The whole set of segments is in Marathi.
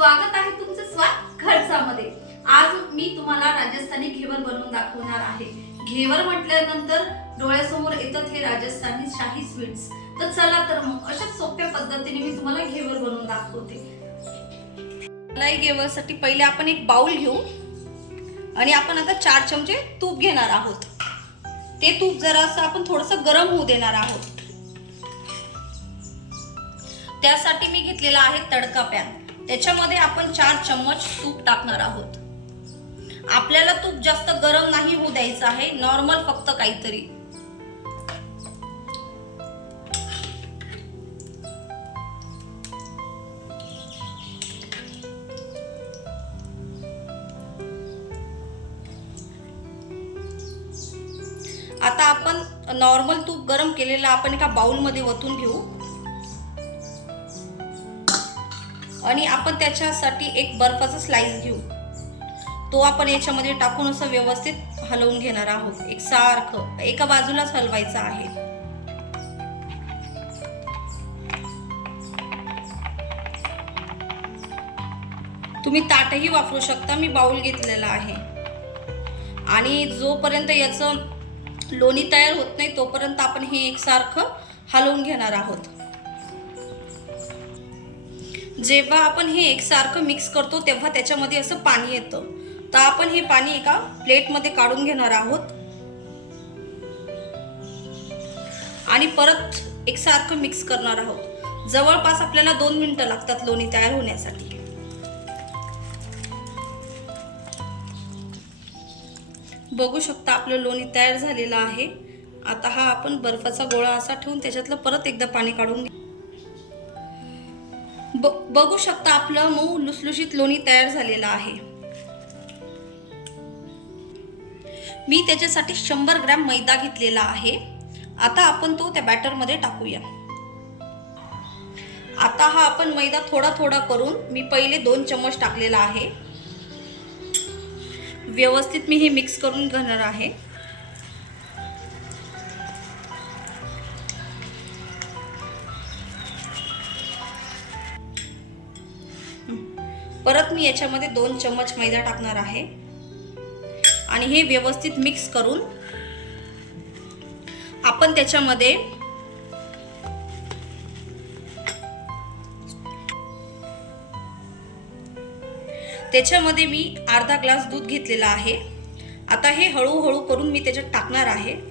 स्वागत आहे तुमचं स्वाद खर्चामध्ये आज मी तुम्हाला राजस्थानी घेवर बनवून दाखवणार आहे. घेवर म्हटल्यानंतर डोळ्यासमोर येतात हे राजस्थानी शाही स्वीट्स तर चला तर मग अशा सोप्या पद्धतीने मी तुम्हाला घेवर बनवून दाखवते. मलाई घेवरसाठी पहिले आपण एक बाउल घेऊ. आणि आपण आता चार चमचे तूप घेणार आहोत. ते तूप जरा असं आपण थोडस गरम होऊ देणार आहोत. त्यासाठी मी घेतलेला आहे तडका पॅन. त्याच्यामध्ये आपण चार चम्मच तूप टाकणार आहोत. आपल्याला तूप जास्त गरम नाही होऊ द्यायचं आहे नॉर्मल फक्त काहीतरी. आता आपण नॉर्मल तूप गरम केलेलं आपण एका बाउलमध्ये वतून घेऊ. आणि आपण त्याच्यासाठी एक बर्फाचा स्लाइस घेऊ. तो आपण याच्यामध्ये टाकून असं व्यवस्थित हलवून घेणार आहोत. एक सारखं एका बाजूलाच हलवायचं आहे. तुम्ही ताटही वापरू शकता मी बाउल घेतलेला आहे. आणि जोपर्यंत याचं लोणी तयार होत नाही तोपर्यंत आपण हे एकसारखं हलवून घेणार आहोत. जेव्हा आपण हे एकसारखं मिक्स करतो तेव्हा त्याच्यामध्ये असं पाणी येतं. तर आपण हे पाणी एका प्लेटमध्ये काढून घेणार आहोत. आणि परत एकसारखं मिक्स करणार आहोत. जवळपास आपल्याला दोन मिनटं लागतात लोणी तयार होण्यासाठी. बघू शकता आपलं लोणी तयार झालेलं आहे. आता हा आपण बर्फाचा गोळा असा ठेवून त्याच्यातलं परत एकदा पाणी काढून बघू शकता आपलं मऊ लुसलुशीत लोणी तयार झालेलं आहे. मी त्याच्यासाठी शंभर ग्रॅम मैदा घेतलेला आहे. आता आपण तो त्या बॅटरमध्ये टाकूया. आता हा आपण मैदा थोडा थोडा करून मी पहिले दोन चम्मच टाकलेला आहे. व्यवस्थित मी हे मिक्स करून घेणार आहे. परत मी याच्यामध्ये दोन चम्मच मैदा टाकणार आहे. आणि हे व्यवस्थित मिक्स करून आपण त्याच्यामध्ये त्याच्यामध्ये मी अर्धा ग्लास दूध घेतलेला आहे. आता हे हळूहळू करून मी त्याच्यात टाकणार आहे.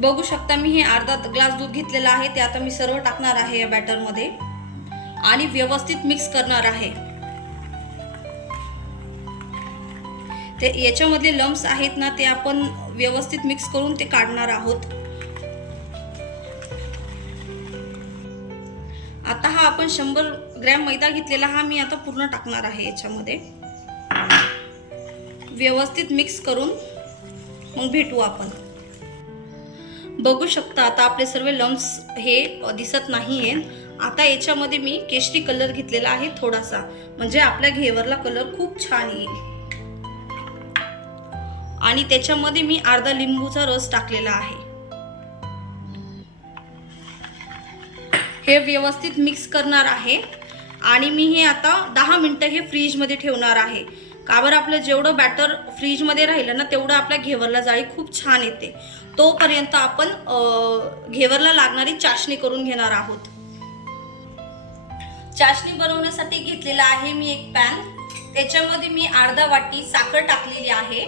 बघू शकता मी हे अर्धा ग्लास दूध घेतलेलं आहे ते आता मी सर्व टाकणार आहे या बॅटरमध्ये. आणि व्यवस्थित मिक्स करणार आहे. ते याच्यामधले लम्स आहेत ना ते आपण व्यवस्थित मिक्स करून ते काढणार आहोत. आता हा आपण शंभर ग्रॅम मैदा घेतलेला हा मी आता पूर्ण टाकणार आहे याच्यामध्ये. व्यवस्थित मिक्स करून मग भेटू आपण. बघू शकता आता आपले सर्व लम्स हे दिसत नाहीये. आता याच्यामध्ये मी केशरी कलर घेतलेला आहे थोडासा. म्हणजे आपल्या घेवरला कलर खूप छान येईल. आणि त्याच्यामध्ये मी अर्धा लिंबूचा रस टाकलेला आहे. हे व्यवस्थित मिक्स करणार आहे. आणि मी हे आता दहा मिनटं हे फ्रीजमध्ये ठेवणार आहे. काबर आपलं जेवढं बॅटर फ्रीजमध्ये राहिलं ना तेवढं आपल्या घेवरला जाळी खूप छान येते. तोपर्यंत आपण घेवरला लागणारी चाशणी करून घेणार आहोत. चाशणी बनवण्यासाठी घेतलेला आहे मी एक पॅन. त्याच्यामध्ये मी अर्धा वाटी साखर टाकलेली आहे.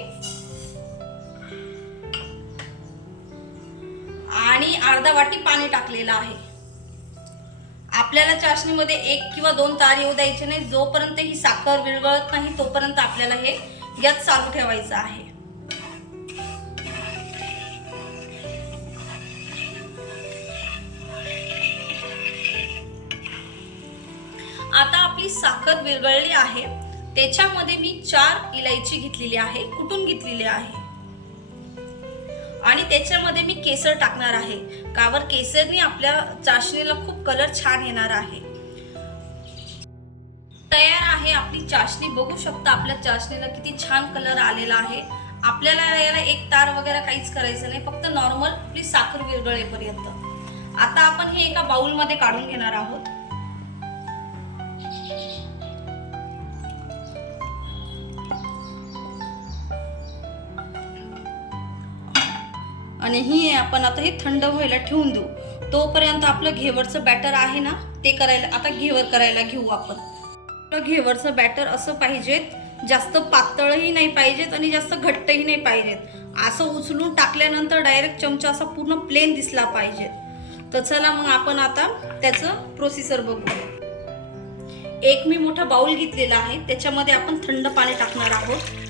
आणि अर्धा वाटी पाणी टाकलेलं आहे. आपल्याला चाशणीमध्ये एक किंवा दोन तार येऊ द्यायचे नाही जोपर्यंत ही साखर विरघळत नाही तोपर्यंत आपल्याला हे गॅस चालू ठेवायचं आहे. आपली साखर विरघळली आहे. त्याच्यामध्ये मी चार इलायची घेतलेली आहे कुटून घेतलेली आहे. आणि त्याच्यामध्ये मी केसर टाकणार आहे. कावर केसरनी आपल्या चाशणीला खूप कलर छान येणार आहे. तयार आहे आपली चाशणी बघू शकता आपल्या चाशणीला किती छान कलर आलेला आहे. आपल्याला याला एक तार वगैरे काहीच करायचं नाही. फक्त नॉर्मल आपली साखर विरघळेपर्यंत. आता आपण हे एका बाउलमध्ये काढून घेणार आहोत. आणि ही आपण आता हे थंड व्हायला ठेवून देऊ. तोपर्यंत आपलं घेवरचं बॅटर आहे ना ते करायला आता घेवर करायला घेऊ आपण. आपलं घेवरचं बॅटर असं पाहिजेत जास्त पातळही नाही पाहिजेत आणि जास्त घट्टही नाही पाहिजेत. असं उचलून टाकल्यानंतर डायरेक्ट चमचा असा पूर्ण प्लेन दिसला पाहिजे. तर चला मग आपण आता त्याचं प्रोसिजर बघू. एक मी मोठा बाउल घेतलेला आहे त्याच्यामध्ये आपण थंड पाणी टाकणार आहोत.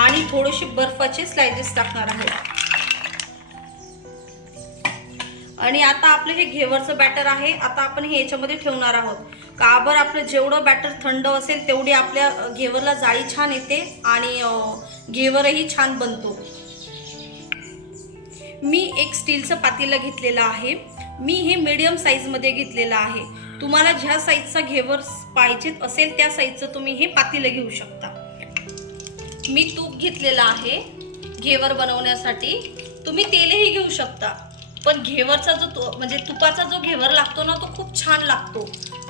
आणि थोडेसे बर्फाचे स्लायसेस टाकणार आहोत आणि आता आपलं हे घेवरचं बॅटर आहे. आता आपण हे याच्यामध्ये ठेवणार आहोत. काबर आपलं जेवढं बॅटर थंड असेल तेवढी आपल्या घेवरला जाळी छान येते आणि घेवरही छान बनतो. मी एक स्टीलचं पातेलं घेतलेलं आहे. मी हे मीडियम साईजमध्ये घेतलेलं आहे. तुम्हाला ज्या साईजचा घेवर पाहिजेत असेल त्या साईजचं तुम्ही हे पातेलं घेऊ शकता. मी तूप घेतलेलं आहे घेवर बनवण्यासाठी. तुम्ही तेलही घेऊ शकता पण घेवरचा जो तो म्हणजे तुपाचा जो घेवर लागतो ना तो खूप छान लागतो.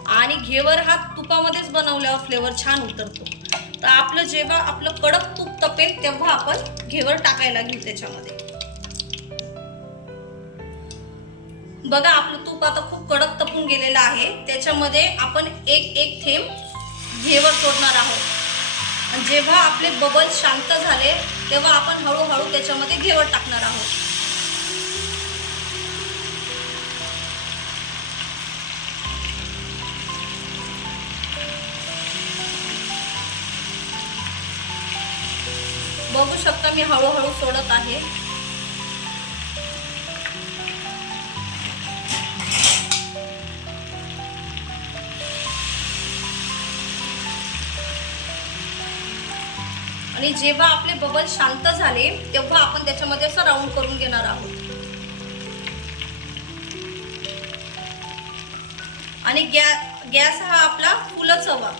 आणि घेवर हा तुपामध्येच बनवल्यावर फ्लेवर छान उतरतो. तर आपलं जेव्हा आपलं कडक तूप तपेल तेव्हा आपण घेवर टाकायला घेऊ त्याच्यामध्ये. बघा आपलं तूप आता खूप कडक तपून गेलेलं आहे. त्याच्यामध्ये आपण एक एक थेंब घेवर सोडणार आहोत. जेव्हा आपले बबल शांत झाले तेव्हा आपण हळूहळू त्याच्यामध्ये घेवट टाकणार आहोत. बघू शकता मी हळूहळू सोडत आहे. आणि जेव्हा आपले बबल शांत झाले तेव्हा आपण त्याच्यामध्ये असं राऊंड करून घेणार आहोत. आणि गॅ गॅस हा आपला फुलच हवा.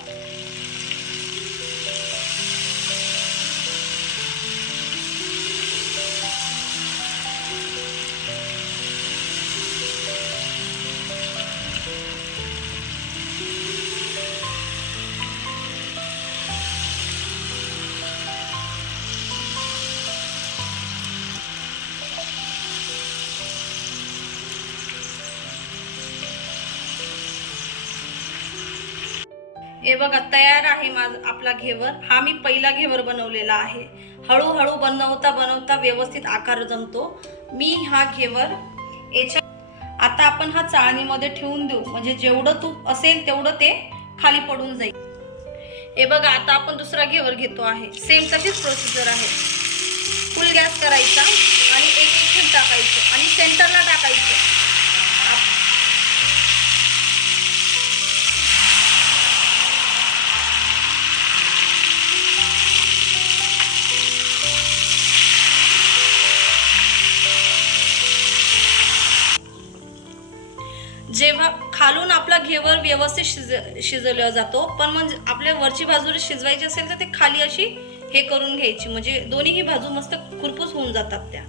हे बघा तयार आहे माझ आपला घेवर. हा मी पहिला घेवर बनवलेला आहे. हळूहळू बनवता बनवता व्यवस्थित आकार जमतो. मी हा घेवर याच्या आता आपण हा चाळणीमध्ये ठेवून देऊ. म्हणजे जेवढं तूप असेल तेवढं ते खाली पडून जाईल. हे बघा आता आपण दुसरा घेवर घेतो आहे. सेम तशीच प्रोसिजर आहे. फुल गॅस करायचा आणि एक एक टाकायचं आणि सेंटरला टाकायचं. घालून आपला घेवर व्यवस्थित शिज शिजवला जातो. पण म्हणजे आपल्या वरची बाजू शिजवायची असेल तर ते खाली अशी हे करून घ्यायची. म्हणजे दोन्हीही बाजू मस्त खुरपूस होऊन जातात त्या.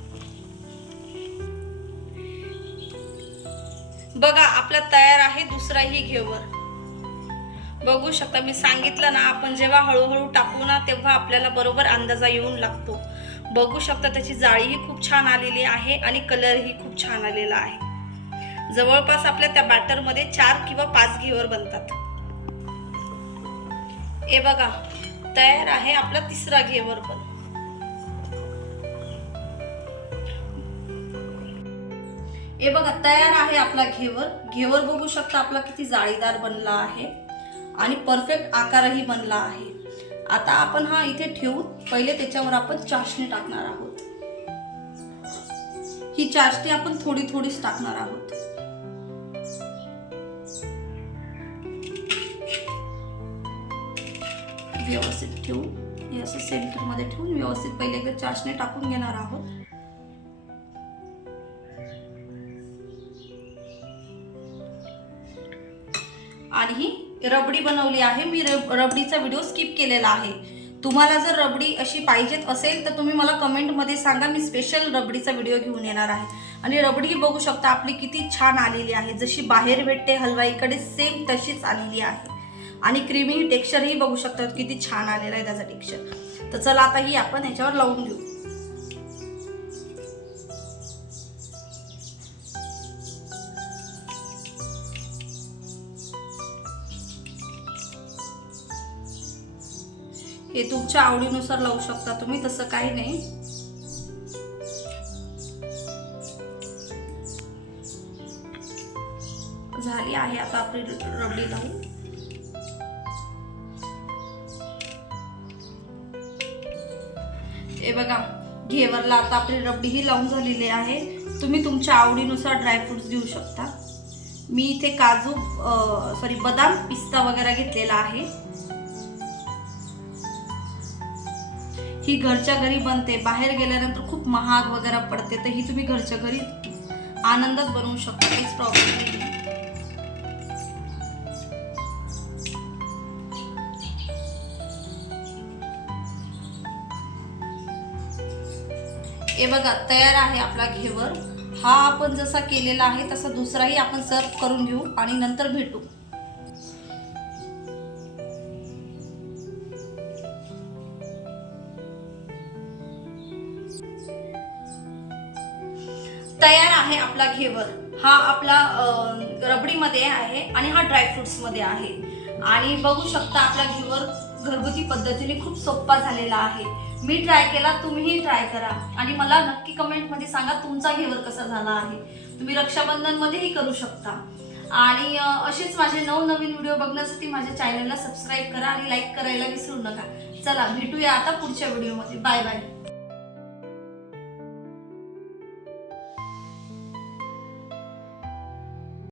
बघा आपला तयार आहे दुसराही घेवर. बघू शकता मी सांगितलं ना आपण जेव्हा हळूहळू टाकू ना तेव्हा आपल्याला बरोबर अंदाजा येऊन लागतो. बघू शकता त्याची जाळीही खूप छान आलेली आहे आणि कलरही खूप छान आलेला आहे. जवळपास आपल्या त्या बॅटरमध्ये चार किंवा पाच घेवर बनतात. हे बघा तयार आहे आपला तिसरा घेवर पण. हे बघा तयार आहे आपला घेवर. घेवर बघू शकता आपला किती जाळीदार बनला आहे आणि परफेक्ट आकारही बनला आहे. आता आपण हा इथे ठेवू पहिले त्याच्यावर आपण चाशणी टाकणार आहोत. ही चाशणी आपण थोडी थोडीच टाकणार आहोत. व्यवस्थित ठेवून हे असं सेंटरमध्ये ठेवून व्यवस्थित पहिले एकदा चाशणी टाकून घेणार आहोत. आणि ही रबडी बनवली आहे. मी रब- रबडीचा व्हिडिओ स्किप केलेला आहे. तुम्हाला जर रबडी अशी पाहिजेत असेल तर तुम्ही मला कमेंटमध्ये सांगा. मी स्पेशल रबडीचा व्हिडिओ घेऊन येणार आहे. आणि रबडी बघू शकता आपली किती छान आलेली आहे. जशी बाहेर भेटते हलवाईकडे सेम तशीच आलेली आहे. आणि क्रीमी टेक्स्चरही बघू शकतात किती छान आलेला आहे त्याचा टेक्स्चर तर चला आता ही आपण ह्याच्यावर लावून घेऊ. हे तुमच्या आवडीनुसार लावू शकता तुम्ही तसं काही नाही. झाली आहे आता आपली रबडी लावून. हे बघा घेवरला आता आपली रबडी ही लावून झालेली आहे. तुम्ही तुमच्या आवडीनुसार ड्रायफ्रुट्स घेऊ शकता. मी इथे काजू सॉरी बदाम पिस्ता वगैरे घेतलेला आहे. ही घरच्या घरी बनते. बाहेर गेल्यानंतर खूप महाग वगैरे पडते तर ही तुम्ही घरच्या घरी आनंदात बनवू शकता. काहीच प्रॉब्लेम नाही हे बघा तयार आहे आपला घेवर. हा आपण जसा केलेला आहे तसा दुसराही आपण सर्व करून घेऊ आणि नंतर भेटू. तयार आहे आपला घेवर. हा आपला रबडीमध्ये आहे आणि हा ड्रायफ्रुट्समध्ये आहे. आणि बघू शकता आपला घेवर घरगुती पद्धतीने खूप सोप्पा झालेला आहे. मी ट्राय केला तुम्हीही ट्राय करा. आणि मला नक्की कमेंटमध्ये सांगा तुमचा घेवर कसा झाला आहे. तुम्ही रक्षाबंधनमध्येही करू शकता. आणि असेच माझे नवनवीन व्हिडिओ बघण्यासाठी माझ्या चॅनलला सबस्क्राईब करा आणि लाईक करायला विसरू नका. चला भेटूया आता पुढच्या व्हिडिओमध्ये बाय बाय